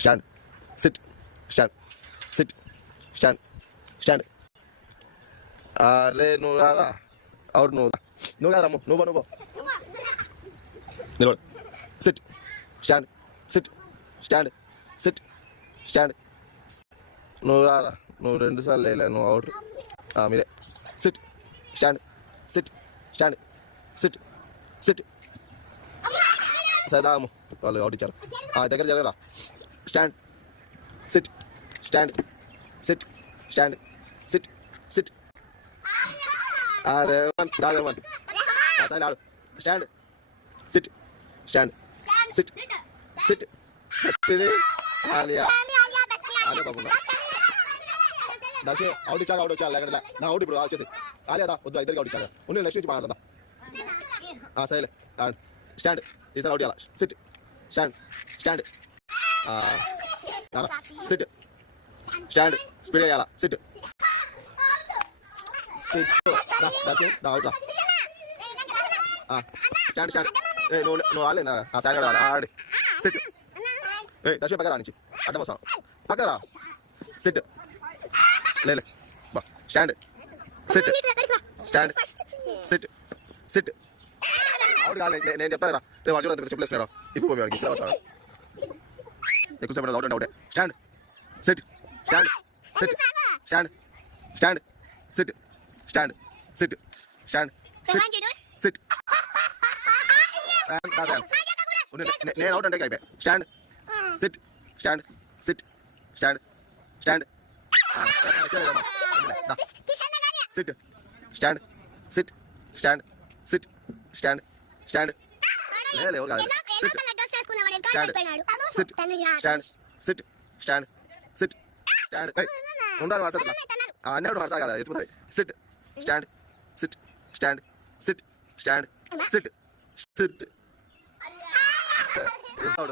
Stand sit stand sit stand stand. అరే నువ్వు రారా, అవును నువ్వు కాదమ్ము, నువ్వు నిలబడు. Sit stand sit stand sit stand. నువ్వు రారా, నువ్వు 2 సార్లు వేయలే, నువ్వు అవుట్. మీరే sit stand sit stand sit sit. సదాము వాళ్ళు అవుట్ ఇచ్చారు. దగ్గర జరగరా. Stand sit stand sit stand sit sit. అరే వన్ సైడ్ ఆడు. Stand sit stand sit sit. దర్శి అవుట్ ఇచ్చారు, అవుట్ వచ్చారు లేకుండా నా అవుట్ ఇప్పుడు వచ్చేసి ఆలియాదా వద్దు, ఇద్దరికి అవుట్ ఇచ్చారు. ఉండి నెక్స్ట్ నుంచి మాట్లాడదా. సైలే స్టాండ్ ఈసారి అవుట్ చేయాలా. SIT stand stand sit stand speed చేయాలా. సిట్ అవుట్ రా. Stand stand. నువ్వు ఆడలేదా స్టాండ్ ఆడి. సిట్ దర్శి పక్కరా నుంచి అడ్డం వస్తాం పక్కరా. సిట్ లే బా. Stand sit stand sit SIT. Out కాదు, నేను చెప్తాను రా. రేపు వాడు చెప్పలేసి మేడం ఇప్పుడు వాడికి ఇట్లా అవుతాడు. ఎక్కువ సేపు అవుట్ అంటే అవుటే. Stand sit stand sit stand stand sit stand sit stand sit sit. నేను అవుట్ అంటే అయిపోయా. Stand sit stand sit stand stand sit stand sit stand sit stand stand. లేదు కాదు. Sit stand sit stand sit stand sit stand. ఉండాలి మార్చా అన్నాడు మార్చా కదా ఎత్తుపోతాయి. Sit stand sit stand sit stand sit sit.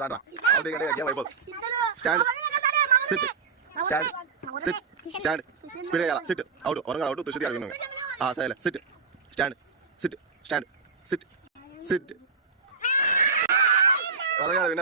రారా అవుట్ గేమ్ అయిపోతుంది. Stand sit stand sit stand speed చేయాలా. సిట్ అవుట్ వరంగా అవుట్ తుషి అడిగిన సరే. SIT stand sit stand sit SIT. వరంగా విన్నర్.